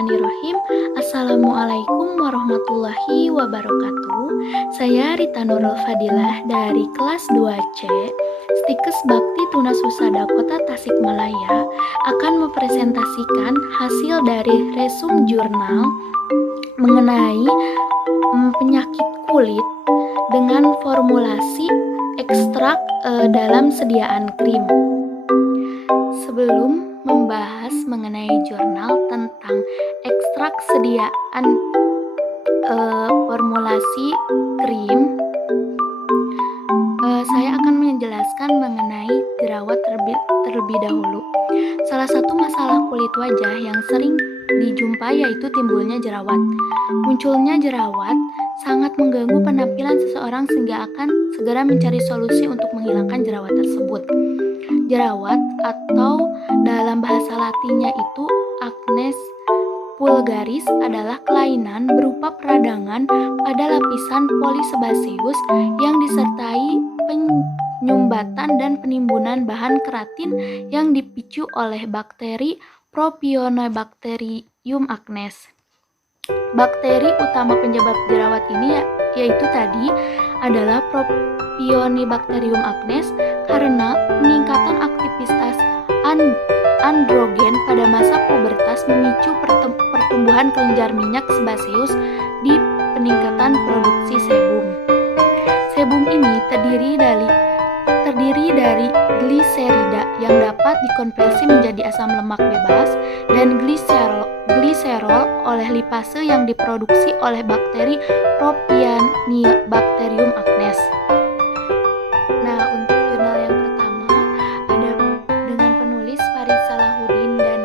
Bismillahirrahmanirrahim. Assalamualaikum warahmatullahi wabarakatuh. Saya Rita Nurul Fadilah dari kelas 2C Stikes Bakti Tunasusada Kota Tasikmalaya akan mempresentasikan hasil dari resum jurnal mengenai penyakit kulit dengan formulasi ekstrak dalam sediaan krim. Sebelum membahas mengenai jurnal tentang ekstrak sediaan formulasi krim, saya akan menjelaskan mengenai jerawat terlebih dahulu. Salah satu masalah kulit wajah yang sering dijumpai yaitu timbulnya jerawat. Munculnya jerawat sangat mengganggu penampilan seseorang sehingga akan segera mencari solusi untuk menghilangkan jerawat tersebut. Jerawat atau dalam bahasa Latinnya itu acne vulgaris adalah kelainan berupa peradangan pada lapisan polisebaceus yang disertai penyumbatan dan penimbunan bahan keratin yang dipicu oleh bakteri Propionibacterium acnes. Bakteri utama penyebab jerawat ini yaitu tadi adalah Propionibacterium acnes karena peningkatan aktivitas androgen pada masa pubertas memicu pertumbuhan kelenjar minyak sebaceus di peningkatan produksi sebum. Sebum ini terdiri dari gliserida yang dapat dikonversi menjadi asam lemak bebas dan gliserol oleh lipase yang diproduksi oleh bakteri Propionibacterium acnes. Nah, untuk jurnal yang pertama ada dengan penulis Farid Salahuddin dan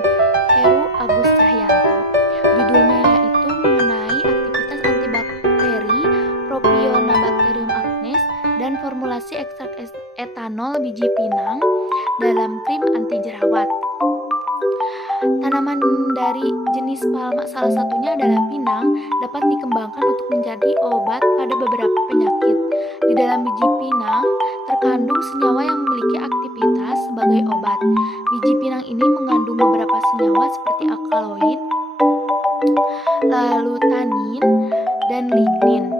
Heru Agus Cahyanto. Judulnya yaitu mengenai aktivitas antibakteri Propionibacterium acnes dan formulasi ekstrak etanol biji pinang dalam krim anti jerawat. Tanaman dari jenis palma, salah satunya adalah pinang, dapat dikembangkan untuk menjadi obat pada beberapa penyakit. Di dalam biji pinang terkandung senyawa yang memiliki aktivitas sebagai obat. Biji pinang ini mengandung beberapa senyawa seperti alkaloid, lalu tanin, dan lignin.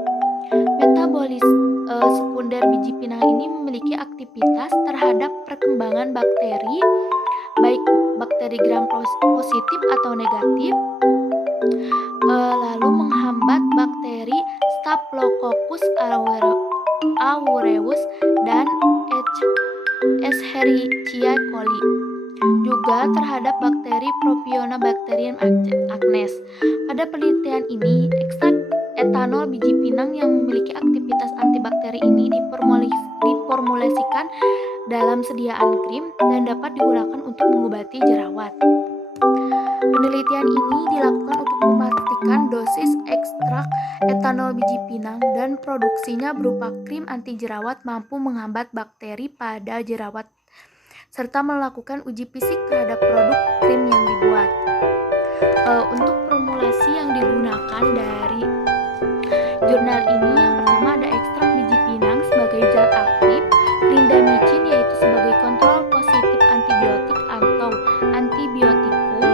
Metabolis sekunder biji pinang ini memiliki aktivitas terhadap perkembangan bakteri, baik bakteri gram positif atau negatif, lalu menghambat bakteri Staphylococcus aureus dan Escherichia coli, juga terhadap bakteri Propionibacterium acnes. Pada penelitian ini, ekstrak etanol biji pinang yang memiliki aktivitas antibakteri ini diformulasikan dalam sediaan krim dan dapat digunakan untuk mengobati jerawat. Penelitian ini dilakukan untuk memastikan dosis ekstrak etanol biji pinang dan produksinya berupa krim anti jerawat mampu menghambat bakteri pada jerawat serta melakukan uji fisik terhadap produk krim yang dibuat. Untuk formulasi yang digunakan dari jurnal ini, yang pertama ada ekstrak biji pinang sebagai zat aktif, clindamycin yaitu sebagai kontrol positif antibiotik atau antibiotikum.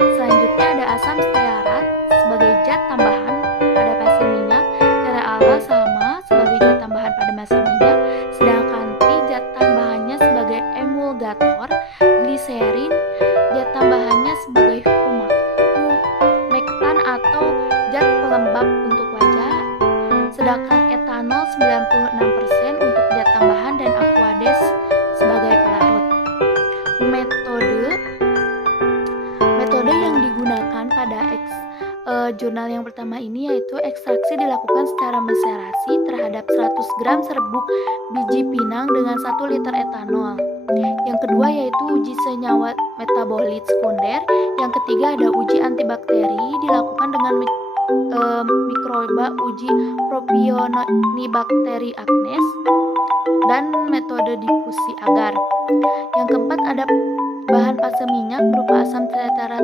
Selanjutnya ada asam stearat sebagai zat tambahan pada fase minyak, cara alba sama sebagai zat tambahan pada masa minyak, sedangkan zat tambahannya sebagai emulgator, gliserin zat tambahannya sebagai humectan atau zat pelembab untuk wajah, sedangkan etanol 96% untuk zat tambahan dan aquades sebagai pelarut. Metode yang digunakan pada jurnal yang pertama ini yaitu ekstraksi dilakukan secara meserasi terhadap 100 gram serbuk biji pinang dengan 1 liter etanol. Yang kedua yaitu uji senyawa metabolit sekunder. Yang ketiga ada uji antibakteri dilakukan dengan mikroba uji Propionibacterium acnes dan metode difusi agar. Yang keempat ada bahan fase minyak berupa asam stearat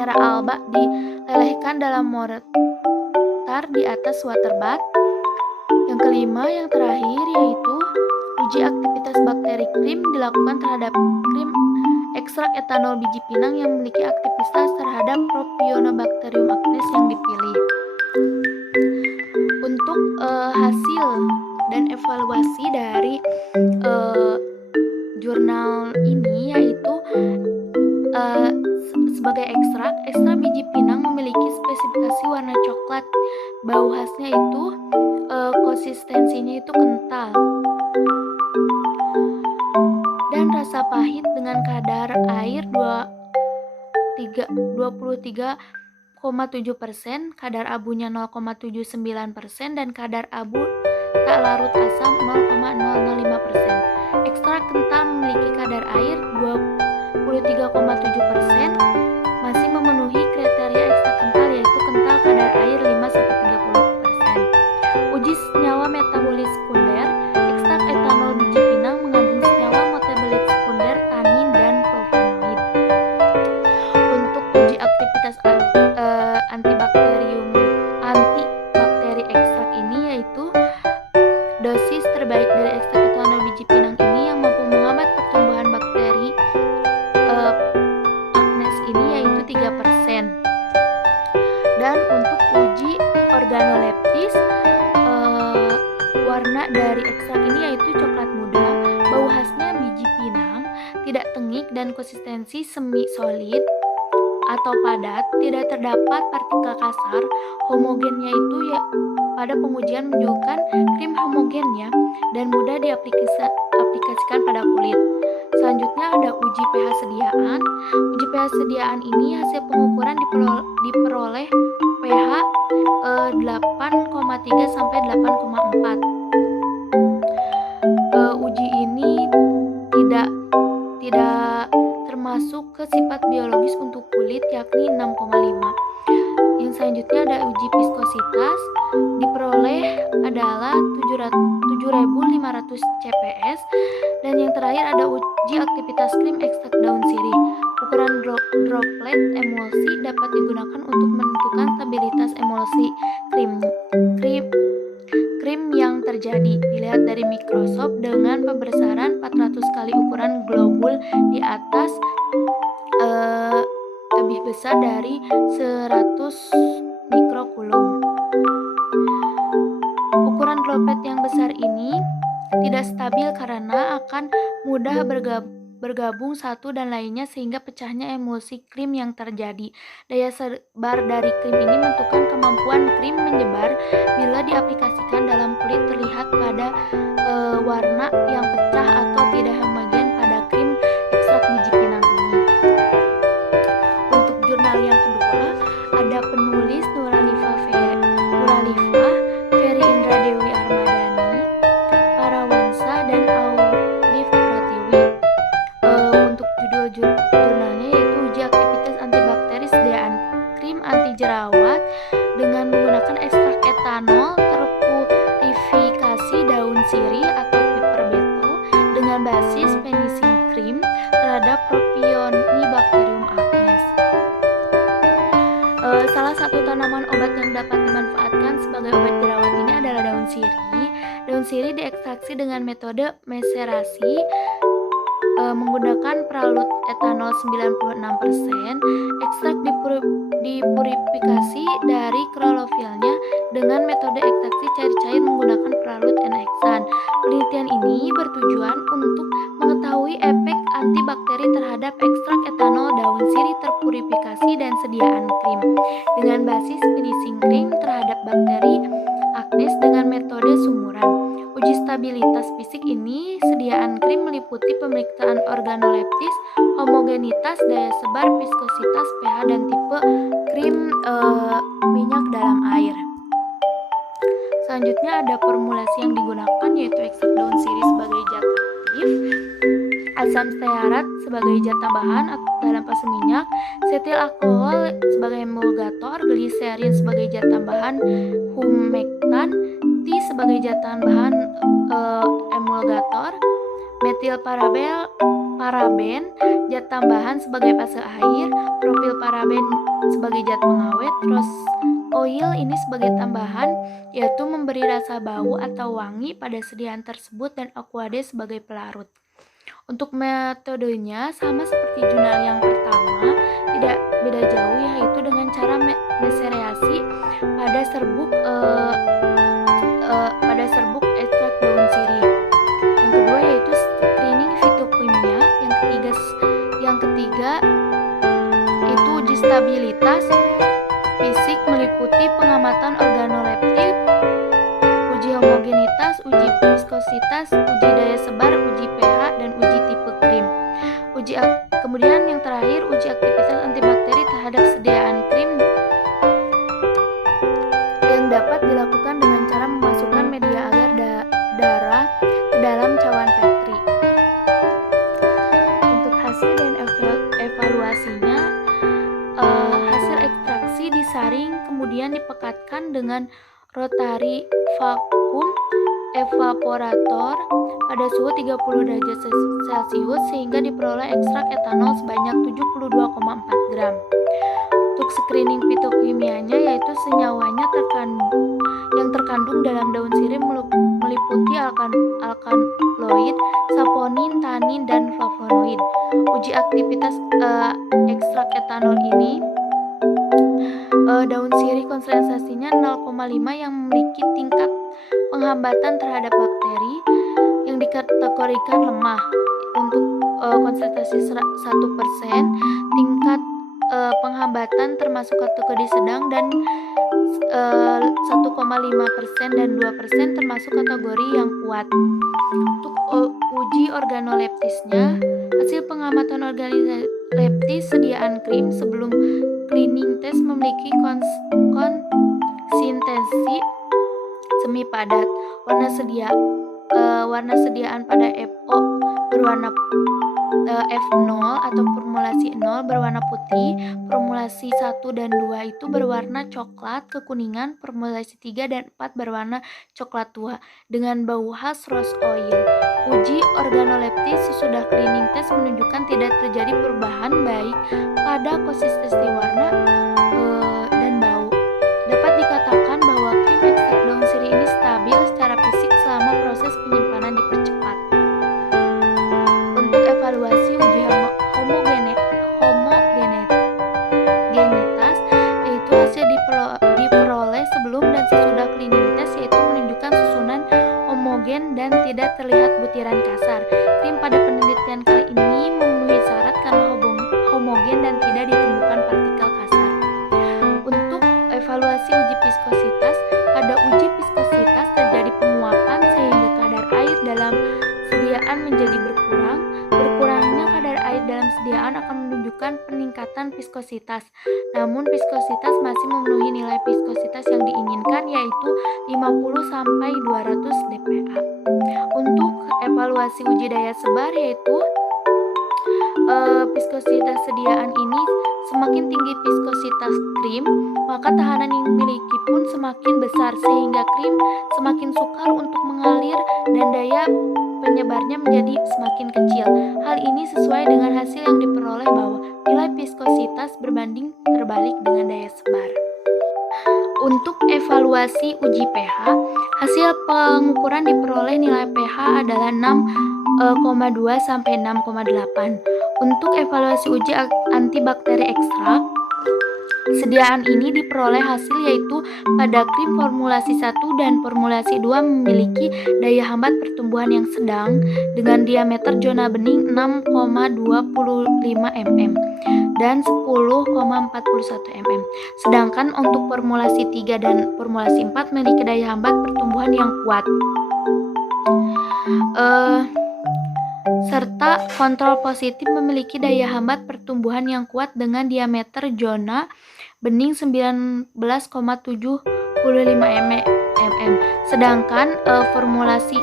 kera alba dilelehkan dalam mortar di atas water bath. Yang kelima yang terakhir yaitu uji aktivitas bakteri krim dilakukan terhadap krim ekstrak etanol biji pinang yang memiliki aktivitas terhadap Propionibacterium acnes yang dipilih. Untuk hasil dan evaluasi dari jurnal ini yaitu sebagai ekstrak biji pinang memiliki spesifikasi warna coklat, bau khasnya itu konsistensinya itu kental, dan rasa pahit dengan kadar air 23,7%, kadar abunya 0,79%, dan kadar abu tak larut asam 0,005%. Ekstrak kental memiliki kadar air 23,7%, masih memenuhi kriteria ekstrak kental yaitu kental kadar air 5-30%. Uji senyawa metabolit sekunder, ekstrak etanol biji pinang mengandung senyawa metabolit sekunder tanin dan flavonoid. Untuk uji aktivitas antibakteri ekstrak ini yaitu dosis terbaik dari ekstrak etanol biji pinang ini yang mampu menghambat pertumbuhan bakteri acnes ini yaitu 3%. Dan untuk uji organoleptis, warna dari ekstrak ini yaitu coklat muda, bau khasnya biji pinang, tidak tengik dan konsistensi semi solid atau padat, tidak terdapat partikel kasar, homogennya itu ya pada pengujian menunjukkan krim homogennya dan mudah diaplikasikan pada kulit. Selanjutnya ada uji pH sediaan. Uji pH sediaan ini hasil pengukuran diperoleh pH 8,3 sampai 8,4. Uji ini tidak termasuk ke sifat biologis untuk kulit yakni 6,5. Yang selanjutnya ada uji viskositas, diperoleh adalah 7.500 CPS, dan yang terakhir ada uji aktivitas krim ekstrak daun sirih. Ukuran droplet emulsi dapat digunakan untuk menentukan stabilitas emulsi krim yang terjadi. Dilihat dari mikroskop dengan pembesaran 400 kali ukuran globul di atas lebih besar dari 100 mikrokulum. Ukuran droplet yang besar ini tidak stabil karena akan mudah bergabung satu dan lainnya sehingga pecahnya emulsi krim yang terjadi. Daya sebar dari krim ini menentukan kemampuan krim menyebar bila diaplikasikan dalam kulit terlihat pada warna yang pecah atau tidak homogen pada krim ekstrak biji pinang ini. Untuk jurnal yang kedua ada penulis Nuralifa Ferry Indra Dewi Armadani, Parawansa, dan Aulif Pratiwi. Untuk judul jurnalnya yaitu uji aktivitas antibakteri sediaan krim anti jerawat dengan menggunakan ekstrak etanol terpurifikasi daun sirih atau piper betel dengan basis penicillin cream terhadap Propionibacterium acnes. Salah satu tanaman obat yang dapat dimanfaatkan sebagai obat jerawat ini adalah daun sirih. Daun sirih diekstraksi dengan metode maserasi menggunakan pralut etanol 96%. Ekstrak dipurifikasi dari klorofilnya dengan metode ekstraksi cair-cair menggunakan pralut N-heksan. Penelitian ini bertujuan untuk mengetahui efek antibakteri terhadap ekstrak etanol daun sirih terpurifikasi dan sediaan krim dengan basis finishing cream terhadap bakteri acnes dengan metode sumuran. Uji stabilitas fisik ini sediaan krim meliputi pemeriksaan organoleptis, homogenitas, daya sebar, viskositas, pH, dan tipe krim minyak dalam air. Selanjutnya ada formulasi yang digunakan yaitu ekstrak daun sirih sebagai zat aktif, asam stearat sebagai zat tambahan dalam fase minyak, setil alkohol sebagai emulgator, gliserin sebagai zat tambahan humektan, sebagai zat tambahan emulgator, metil paraben zat tambahan sebagai fase air, propil paraben sebagai zat pengawet, rose oil ini sebagai tambahan yaitu memberi rasa bau atau wangi pada sediaan tersebut, dan aquade sebagai pelarut. Untuk metodenya sama seperti jurnal yang pertama, tidak beda jauh, yaitu dengan cara mesereasi pada serbuk ekstrak daun sirih. Yang kedua yaitu screening fitokimia. Yang ketiga itu uji stabilitas fisik meliputi pengamatan organoleptik, uji homogenitas, uji viskositas, uji daya sebar, uji pH, dan uji tipe krim. Kemudian yang terakhir uji aktivitas antibakteri terhadap sediaan krim yang dapat dilakukan dengan cara memasukkan media agar darah ke dalam cawan Petri. Untuk hasil dan evaluasinya, hasil ekstraksi disaring kemudian dipekatkan dengan rotary vacuum evaporator pada suhu 30 derajat Celcius sehingga diperoleh ekstrak etanol sebanyak 72,4 gram. Untuk screening fitokimianya, yaitu senyawanya yang terkandung dalam daun sirih meliputi alkaloid, saponin, tanin, dan flavonoid. Uji aktivitas ekstrak etanol ini, daun sirih konsentrasinya 0,5 yang memiliki tingkat penghambatan terhadap bakteri yang dikategorikan lemah. Untuk konsentrasi 1%, tingkat penghambatan termasuk kategori sedang, dan 1,5% dan 2% termasuk kategori yang kuat. Untuk uji organoleptisnya, hasil pengamatan organoleptis sediaan krim sebelum cleaning test memiliki konsistensi semi padat. Warna sediaan pada FO berwarna F0 atau formulasi 0 berwarna putih, formulasi 1 dan 2 itu berwarna coklat kekuningan, formulasi 3 dan 4 berwarna coklat tua dengan bau khas rose oil. Uji organoleptis sesudah cleaning test menunjukkan tidak terjadi perubahan baik pada konsistensi warna dan bau. Dapat dikatakan bahwa krim ekstrak daun sirih ini stabil secara fisik selama proses penyimpanan dipercepat. Untuk evaluasi uji homogenitas, yaitu hasil diperoleh sebelum dan sesudah cleaning test, yaitu menunjukkan susunan homogen dan tidak terlihat butiran kasar. Krim pada penelitian kali ini memenuhi syarat karena homogen dan tidak ditemukan partikel kasar. Untuk evaluasi uji viskositas, pada uji viskositas terjadi penguapan sehingga kadar air dalam sediaan menjadi berkurang. Berkurangnya kadar air dalam sediaan akan menunjukkan peningkatan viskositas. Namun viskositas masih memenuhi nilai viskositas yang diinginkan, yaitu 50-200 dpa. Untuk evaluasi uji daya sebar, yaitu viskositas sediaan ini semakin tinggi viskositas krim, maka tahanan yang dimiliki pun semakin besar sehingga krim semakin sukar untuk mengalir dan daya penyebarnya menjadi semakin kecil. Hal ini sesuai dengan hasil yang diperoleh bahwa nilai viskositas berbanding terbalik dengan daya sebar. Untuk evaluasi uji pH, hasil pengukuran diperoleh nilai pH adalah 6,2 sampai 6,8. Untuk evaluasi uji antibakteri ekstrak, sediaan ini diperoleh hasil yaitu pada krim formulasi 1 dan formulasi 2 memiliki daya hambat pertumbuhan yang sedang dengan diameter zona bening 6,25 mm dan 10,41 mm. Sedangkan untuk formulasi 3 dan formulasi 4 memiliki daya hambat pertumbuhan yang kuat. Serta kontrol positif memiliki daya hambat pertumbuhan yang kuat dengan diameter zona bening 19,75 mm. Sedangkan formulasi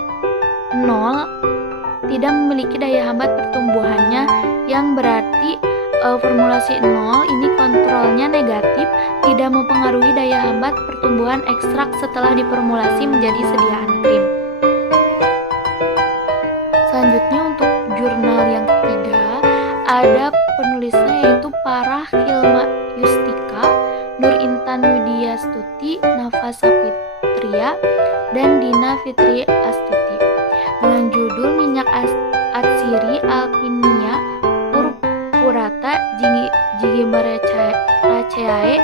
0 tidak memiliki daya hambat pertumbuhannya, yang berarti formulasi 0 ini kontrolnya negatif, tidak mempengaruhi daya hambat pertumbuhan ekstrak setelah diformulasi menjadi sediaan krim. Selanjutnya untuk jurnal yang ketiga, ada penulisnya yaitu Farah Hilma Yustika, Nur Intan Widya Stuti, Nafasa Fitria, dan Dina Fitri Astuti dengan judul minyak atsiri, alpinia, purpurata, Zingiberaceae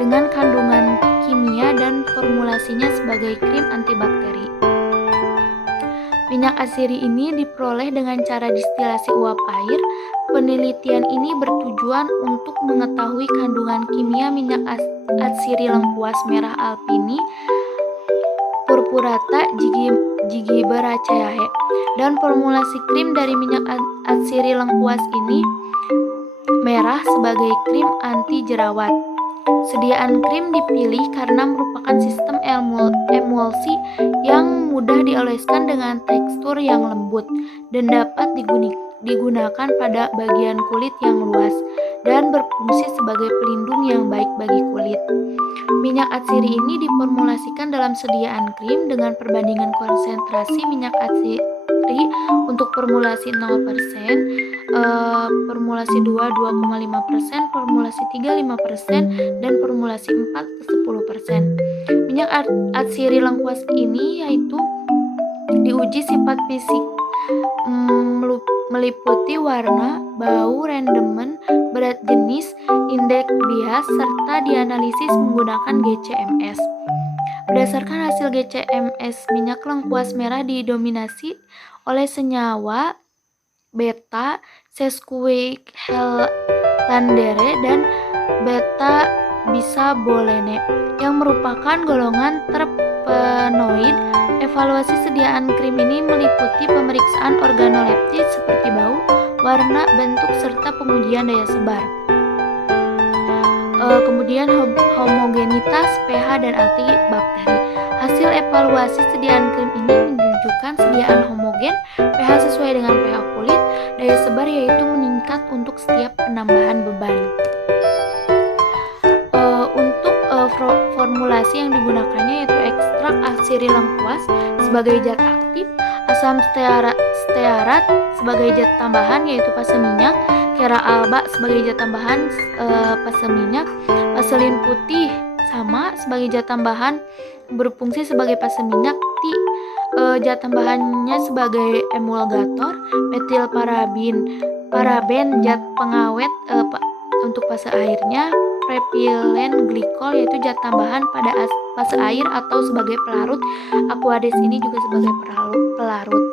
dengan kandungan kimia dan formulasinya sebagai krim antibakteri. Minyak atsiri ini diperoleh dengan cara distilasi uap air. Penelitian ini bertujuan untuk mengetahui kandungan kimia minyak atsiri lengkuas merah alpini, purpurata, Zingiberaceae, dan formulasi krim dari minyak atsiri lengkuas ini merah sebagai krim anti jerawat. Sediaan krim dipilih karena merupakan sistem emulsi yang mudah dioleskan dengan tekstur yang lembut dan dapat digunakan pada bagian kulit yang luas dan berfungsi sebagai pelindung yang baik bagi kulit. Minyak atsiri ini diformulasikan dalam sediaan krim dengan perbandingan konsentrasi minyak atsiri untuk formulasi 0%, formulasi 2 2,5%, formulasi 3 5%, dan formulasi 4 10%. Minyak atsiri lengkuas ini yaitu diuji sifat fisik meliputi warna, bau, rendemen, berat jenis, indeks bias, serta dianalisis menggunakan GCMS. Berdasarkan hasil GCMS, minyak lengkuas merah didominasi oleh senyawa beta sesquihexylandere dan beta bisabolene yang merupakan golongan terpenoid. Evaluasi sediaan krim ini meliputi pemeriksaan organoleptis seperti bau, warna, bentuk, serta pengujian daya sebar. Kemudian homogenitas, pH, dan antibakteri. Hasil evaluasi sediaan krim ini menunjukkan sediaan homogen, pH sesuai dengan pH kulit, daya sebar yaitu meningkat untuk setiap penambahan beban. Untuk formulasi yang digunakannya yaitu ekstrak atsiri lengkuas sebagai zat aktif, asam stearat sebagai zat tambahan yaitu fase minyak, kera alba sebagai zat tambahan fase minyak, vaselin putih sama sebagai zat tambahan berfungsi sebagai fase minyak, zat tambahannya sebagai emulgator, metil paraben zat pengawet untuk fase airnya, propylen glikol yaitu zat tambahan pada fase air atau sebagai pelarut. Aquades ini juga sebagai pelarut.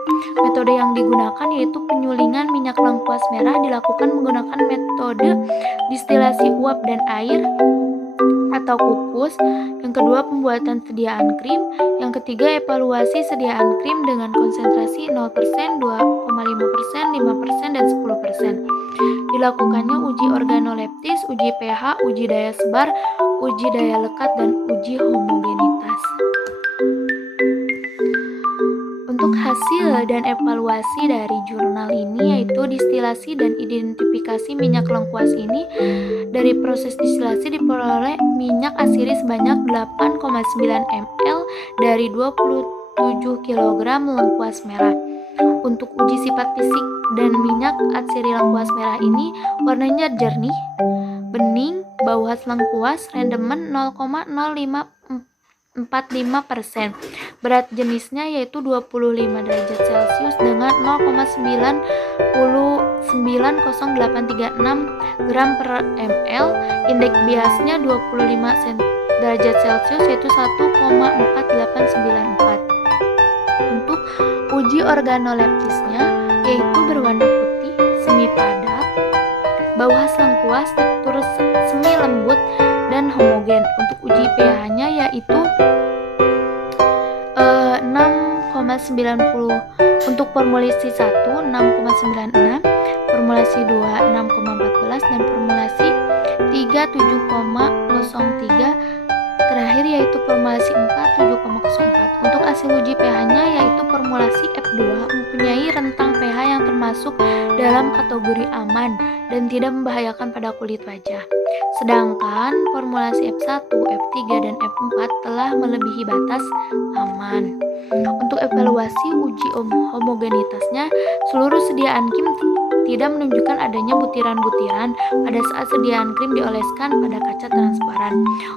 Metode yang digunakan yaitu penyulingan minyak lengkuas merah dilakukan menggunakan metode distilasi uap dan air atau kukus. Yang kedua, pembuatan sediaan krim. Yang ketiga, evaluasi sediaan krim dengan konsentrasi 0%, 2,5%, 5%, dan 10%. Dilakukannya uji organoleptis, uji pH, uji daya sebar, uji daya lekat, dan uji homogenitas. Untuk hasil dan evaluasi dari jurnal ini yaitu distilasi dan identifikasi minyak lengkuas ini. Dari proses distilasi diperoleh minyak atsiri sebanyak 8,9 ml dari 27 kg lengkuas merah. Untuk uji sifat fisik dan minyak atsiri lengkuas merah ini warnanya jernih, bening, bau khas lengkuas, rendemen 0,0545%. Berat jenisnya yaitu 25 derajat Celcius dengan 0,90836 gram per ml. Indeks biasnya 25 derajat Celcius yaitu 1,4894. Untuk uji organoleptisnya yaitu berwarna putih, semi padat, bau khas lengkuas, tekstur semi lembut dan homogen. Untuk uji pH-nya yaitu 6,90. Untuk formulasi 1 6,96, formulasi 2 6,14, dan formulasi 3 7,03. Terakhir yaitu formulasi 4 7,04. Untuk hasil uji pH-nya yaitu formulasi F2 mempunyai rentang pH yang termasuk dalam kategori aman dan tidak membahayakan pada kulit wajah. Sedangkan formulasi F1, F3, dan F4 telah melebihi batas aman. Untuk evaluasi uji homogenitasnya, seluruh sediaan tidak menunjukkan adanya butiran-butiran pada saat sediaan krim dioleskan pada kaca transparan.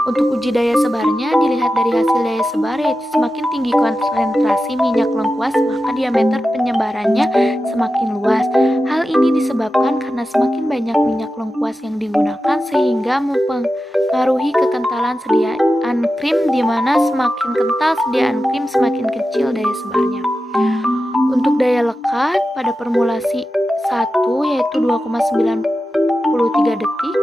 Untuk uji daya sebarnya dilihat dari hasil daya sebar, yaitu semakin tinggi konsentrasi minyak lengkuas maka diameter penyebarannya semakin luas. Hal ini disebabkan karena semakin banyak minyak lengkuas yang digunakan sehingga mempengaruhi kekentalan sediaan krim, di mana semakin kental sediaan krim semakin kecil daya sebarnya. Untuk daya lekat pada formulasi 1 yaitu 2,93 detik,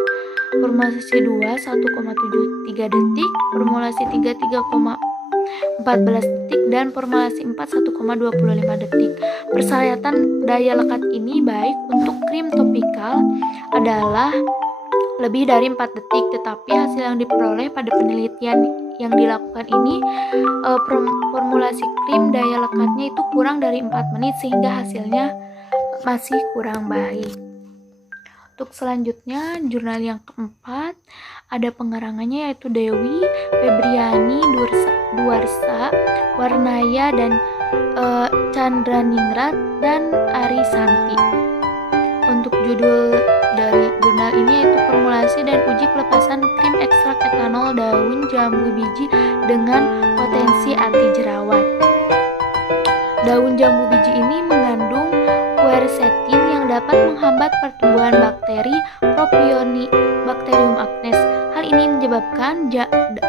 formulasi 2 1,73 detik, formulasi 3 3,14 detik, dan formulasi 4 1,25 detik. Persyaratan daya lekat ini baik untuk krim topikal adalah lebih dari 4 detik, tetapi hasil yang diperoleh pada penelitian yang dilakukan ini formulasi krim daya lekatnya itu kurang dari 4 menit sehingga hasilnya masih kurang baik. Untuk selanjutnya, jurnal yang keempat ada pengerangannya yaitu Dewi, Febriani, Duarsa, Warnaya, dan Chandraningrat, dan Ari Santi. Untuk judul dari jurnal ini yaitu formulasi dan uji pelepasan krim ekstrak etanol daun jambu biji dengan potensi anti jerawat. Daun jambu biji ini mengandung quercetin yang dapat menghambat pertumbuhan bakteri Propionibacterium acnes. Hal ini menyebabkan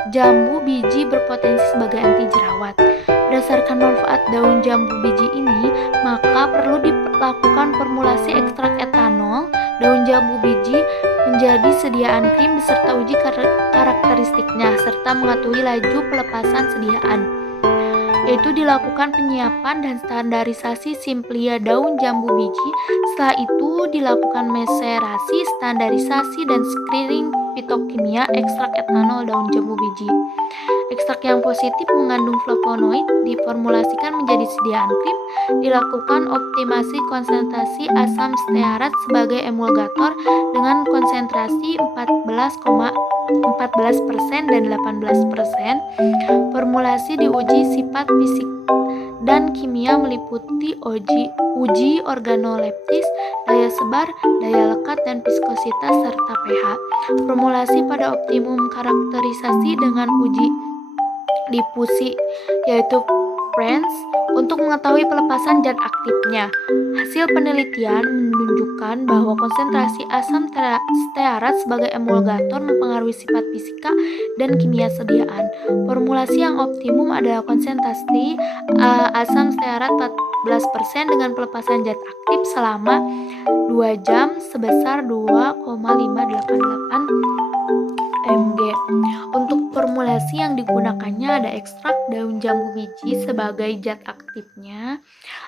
jambu biji berpotensi sebagai anti jerawat. Berdasarkan manfaat daun jambu biji ini, maka perlu dilakukan formulasi ekstrak etanol daun jambu biji menjadi sediaan krim beserta uji karakteristiknya serta mengetahui laju pelepasan sediaan, yaitu dilakukan penyiapan dan standarisasi simplia daun jambu biji. Setelah itu dilakukan meserasi, standarisasi, dan screening fitokimia ekstrak etanol daun jambu biji. Ekstrak yang positif mengandung flavonoid diformulasikan menjadi sediaan krim, dilakukan optimasi konsentrasi asam stearat sebagai emulgator dengan konsentrasi 14% dan 18%. Formulasi diuji sifat fisik dan kimia meliputi uji organoleptis, daya sebar, daya lekat, dan viskositas serta pH. Formulasi pada optimum karakterisasi dengan uji difusi yaitu PRANS untuk mengetahui pelepasan zat aktifnya. Hasil penelitian menunjukkan bahwa konsentrasi asam stearat sebagai emulgator mempengaruhi sifat fisika dan kimia sediaan. Formulasi yang optimum adalah konsentrasi asam stearat 14% dengan pelepasan zat aktif selama 2 jam sebesar 2,588 mg. Untuk formulasi yang digunakannya ada ekstrak daun jambu biji sebagai zat aktifnya,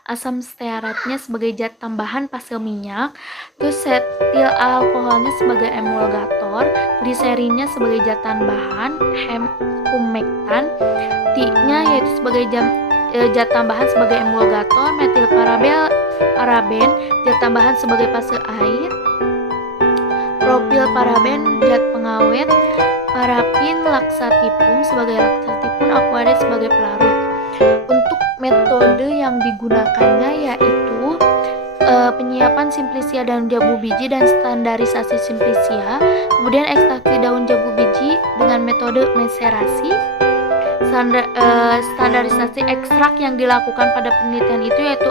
asam stearatnya sebagai zat tambahan pasir minyak, terus setil alkoholnya sebagai emulgator, gliserinnya sebagai zat tambahan, humectan, T-nya yaitu sebagai zat tambahan sebagai emulgator, metil paraben zat tambahan sebagai pasir air, propil paraben zat pengawet, parafin laksatifum sebagai laksatifum, aquaret sebagai pelarut. Untuk metode yang digunakannya yaitu penyiapan simplisia daun jambu biji dan standarisasi simplisia, kemudian ekstraksi daun jambu biji dengan metode meserasi. Standarisasi ekstrak yang dilakukan pada penelitian itu yaitu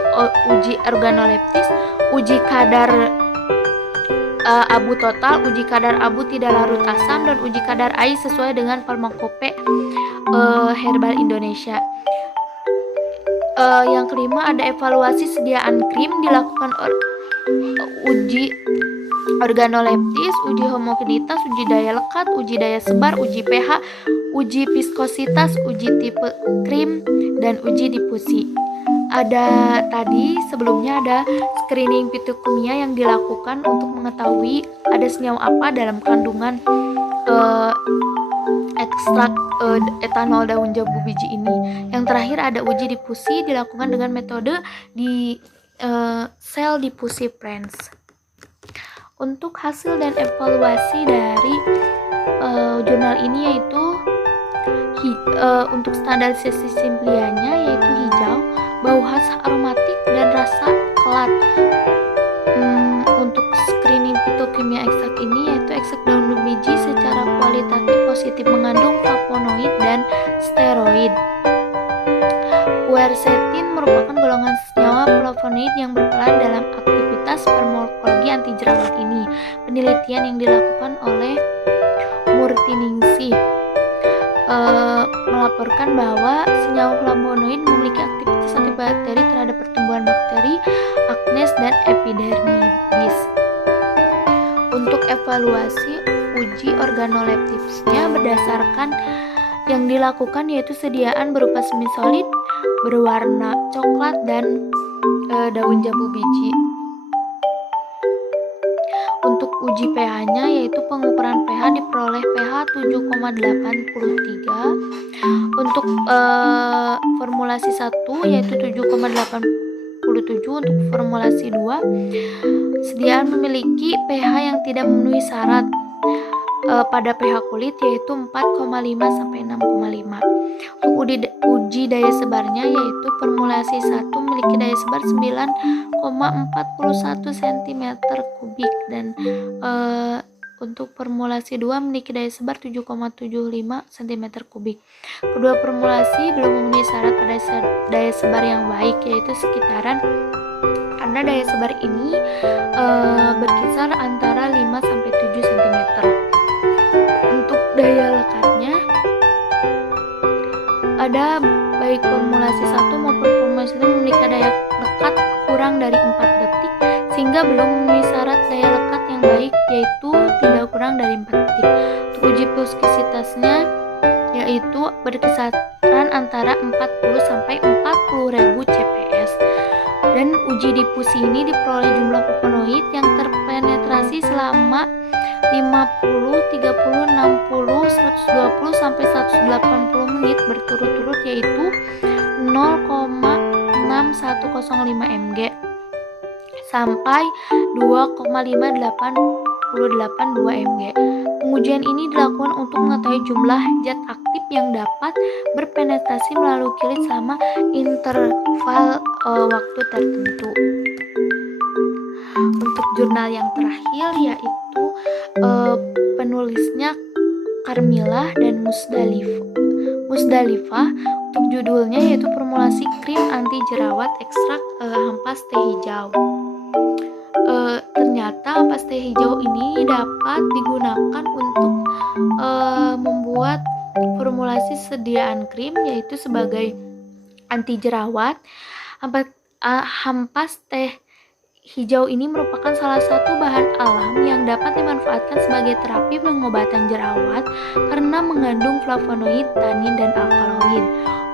uji organoleptis, uji kadar abu total, uji kadar abu tidak larut asam, dan uji kadar air sesuai dengan Farmakope Herbal Indonesia. Yang kelima ada evaluasi sediaan krim, dilakukan uji organoleptis, uji homogenitas, uji daya lekat, uji daya sebar, uji pH, uji viskositas, uji tipe krim, dan uji difusi. Ada tadi sebelumnya ada screening fitokimia yang dilakukan untuk mengetahui ada senyawa apa dalam kandungan ekstrak etanol daun jambu biji ini. Yang terakhir ada uji difusi dilakukan dengan metode di sel difusi PRANS. Untuk hasil dan evaluasi dari jurnal ini yaitu untuk standarisasi simplianya yaitu hijau, bau khas aromatik, dan rasa kelat. Quercetin merupakan golongan senyawa flavonoid yang berperan dalam aktivitas farmakologi anti jerawat ini. Penelitian yang dilakukan oleh Murtiningsih melaporkan bahwa senyawa flavonoid memiliki aktivitas antibakteri terhadap pertumbuhan bakteri, aknes, dan epidermidis. Untuk evaluasi uji organoleptisnya berdasarkan yang dilakukan yaitu sediaan berupa semi solid berwarna coklat dan daun jambu biji. Untuk uji pH-nya yaitu pengukuran pH diperoleh pH 7,83. Untuk formulasi 1 yaitu 7,87. Untuk formulasi 2 sediaan memiliki pH yang tidak memenuhi syarat pada pH kulit yaitu 4,5 sampai 6,5. Untuk uji daya sebarnya yaitu formulasi 1 memiliki daya sebar 9,41 cm3 dan untuk formulasi 2 memiliki daya sebar 7,75 cm3. Kedua formulasi belum memenuhi syarat pada daya sebar yang baik yaitu sekitaran, karena daya sebar ini berkisar antara 5 sampai 7 cm. Untuk daya lekatnya ada baik formulasi 1 maupun formulasi 2 memiliki daya lekat kurang dari 4 detik sehingga belum memenuhi syarat daya lekat yang baik yaitu tidak kurang dari 4 detik. Untuk uji viskositasnya yaitu berkisaran antara 40 sampai 40.000 CPS. Dan uji difusi ini diperoleh jumlah flavonoid yang terpenetrasi selama 50, 30, 60, 120 sampai 180 menit berturut-turut yaitu 0,6105 mg sampai 2,5882 mg. Pengujian ini dilakukan untuk mengetahui jumlah zat aktif yang dapat berpenetrasi melalui kulit selama interval waktu tertentu. Untuk jurnal yang terakhir yaitu penulisnya Carmila dan Musdalifah. Untuk judulnya yaitu formulasi krim anti jerawat ekstrak ampas teh hijau. Ternyata ampas teh hijau ini dapat digunakan untuk membuat formulasi sediaan krim yaitu sebagai anti jerawat. Ampas teh hijau ini merupakan salah satu bahan alam yang dapat dimanfaatkan sebagai terapi pengobatan jerawat karena mengandung flavonoid, tanin, dan alkaloid.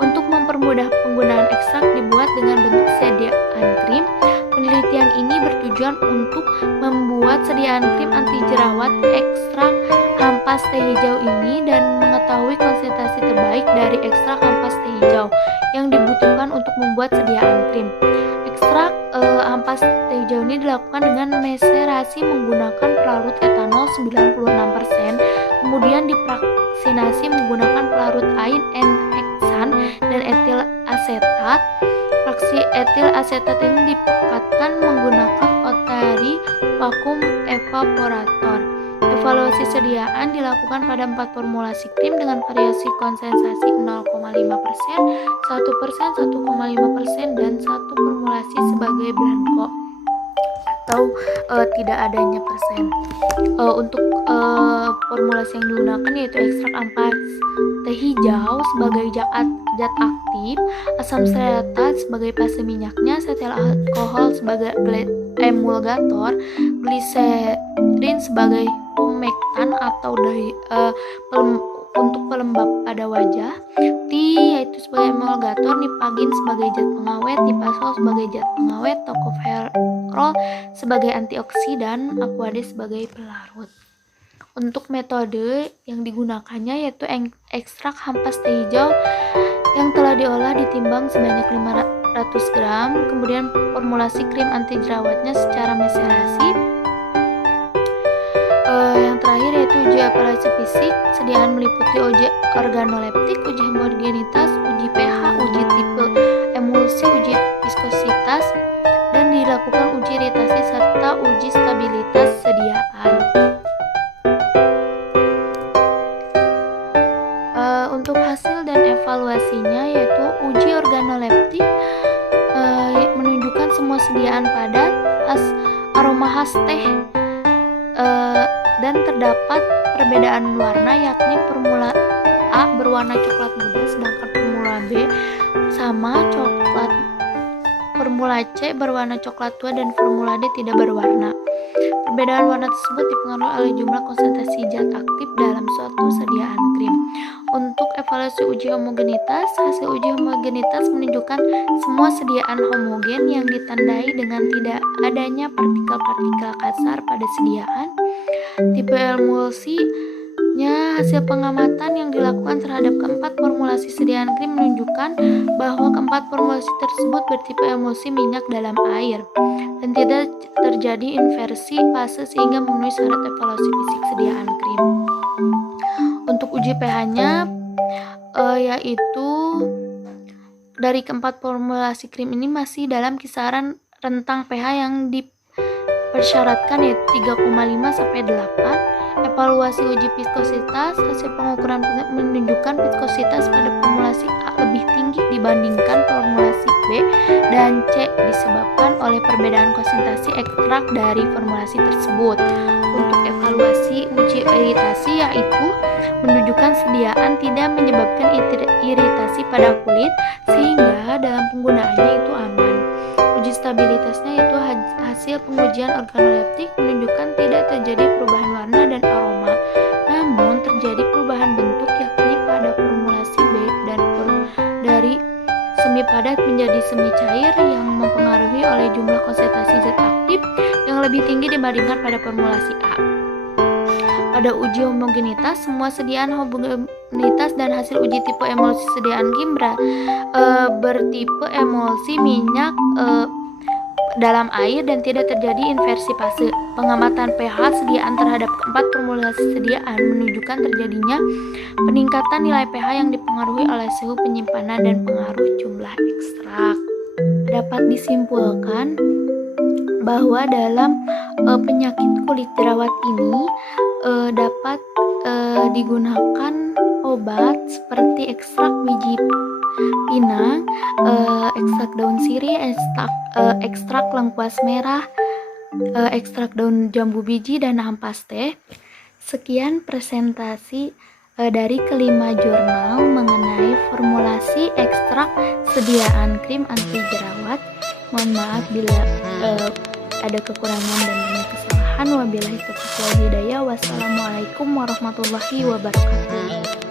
Untuk mempermudah penggunaan ekstrak dibuat dengan bentuk sediaan krim. Penelitian ini bertujuan untuk membuat sediaan krim anti jerawat ekstrak ampas teh hijau ini dan mengetahui konsentrasi terbaik dari ekstrak ampas teh hijau yang dibutuhkan untuk membuat sediaan krim. Ekstrak ampas teh hijau ini dilakukan dengan meserasi menggunakan pelarut etanol 96%, kemudian dipraksinasi menggunakan pelarut ain N-heksan dan etil asetat. Fraksi etil asetat ini dipekatkan menggunakan otari vakum evaporator. Evaluasi sediaan dilakukan pada 4 formulasi krim dengan variasi konsensasi 0,5%, 1%, 1,5%, dan 1 formulasi sebagai blanko atau tidak adanya persen. Untuk formulasi yang digunakan yaitu ekstrak ampas teh hijau sebagai zat aktif, asam stearat sebagai fase minyaknya, setil alkohol sebagai emulgator, gliserin sebagai humektan atau untuk pelembab pada wajah, yaitu sebagai emulgator, nipagin sebagai zat pengawet, nipasol sebagai zat pengawet, tocopherol sebagai antioksidan, aquades sebagai pelarut. Untuk metode yang digunakannya yaitu ekstrak ampas teh hijau yang telah diolah ditimbang sebanyak 500 gram, kemudian formulasi krim anti jerawatnya secara meserasi. Yang terakhir yaitu uji evaluasi fisik, sediaan meliputi uji organoleptik, uji homogenitas, uji pH, uji tipe emulsi, uji viskositas, dan dilakukan uji iritasi serta uji stabilitas sediaan. Untuk hasil dan evaluasinya yaitu uji organoleptik organoleptik menunjukkan semua sediaan padat, aroma khas teh, dan terdapat perbedaan warna, yakni formula A berwarna coklat muda, sedangkan formula B sama coklat, formula C berwarna coklat tua, dan formula D tidak berwarna. Perbedaan warna tersebut dipengaruhi oleh jumlah konsentrasi zat aktif dalam suatu sediaan krim. Untuk evaluasi uji homogenitas, hasil uji homogenitas menunjukkan semua sediaan homogen yang ditandai dengan tidak adanya partikel-partikel kasar pada sediaan. Tipe emulsinya, hasil pengamatan yang dilakukan terhadap keempat formulasi sediaan krim menunjukkan bahwa keempat formulasi tersebut bertipe emulsi minyak dalam air dan tidak terjadi inversi fase sehingga memenuhi syarat evaluasi fisik sediaan krim. Untuk uji pH-nya yaitu dari keempat formulasi krim ini masih dalam kisaran rentang pH yang dipersyaratkan, yaitu 3,5 sampai 8. Evaluasi uji viskositas, hasil pengukuran menunjukkan viskositas pada formulasi A lebih tinggi dibandingkan formulasi B dan C disebabkan oleh perbedaan konsentrasi ekstrak dari formulasi tersebut. Untuk evaluasi uji iritasi, yaitu menunjukkan sediaan tidak menyebabkan iritasi pada kulit sehingga dalam penggunaannya itu aman. Uji stabilitasnya itu hasil pengujian organoleptik menunjukkan tidak terjadi perubahan warna dan aroma, namun terjadi perubahan bentuk, yakni pada formulasi B dan dari semi padat menjadi semi cair yang mempengaruhi oleh jumlah konsentrasi zat aktif yang lebih tinggi dibandingkan pada formulasi A. Pada uji homogenitas, semua sediaan homogenitas dan hasil uji tipe emulsi sediaan krim bertipe emulsi minyak dalam air dan tidak terjadi inversi fase. Pengamatan pH sediaan terhadap keempat formulasi sediaan menunjukkan terjadinya peningkatan nilai pH yang dipengaruhi oleh suhu penyimpanan dan pengaruh jumlah ekstrak. Dapat disimpulkan bahwa dalam penyakit kulit jerawat ini dapat digunakan obat seperti ekstrak biji pinang, ekstrak daun sirih, ekstrak lengkuas merah, ekstrak daun jambu biji, dan ampas teh. Sekian presentasi dari kelima jurnal mengenai formulasi ekstrak sediaan krim anti jerawat. Mohon maaf bila ada kekurangan dan banyak kesalahan. Wabillahi taufiq wal hidayah. Wassalamualaikum warahmatullahi wabarakatuh.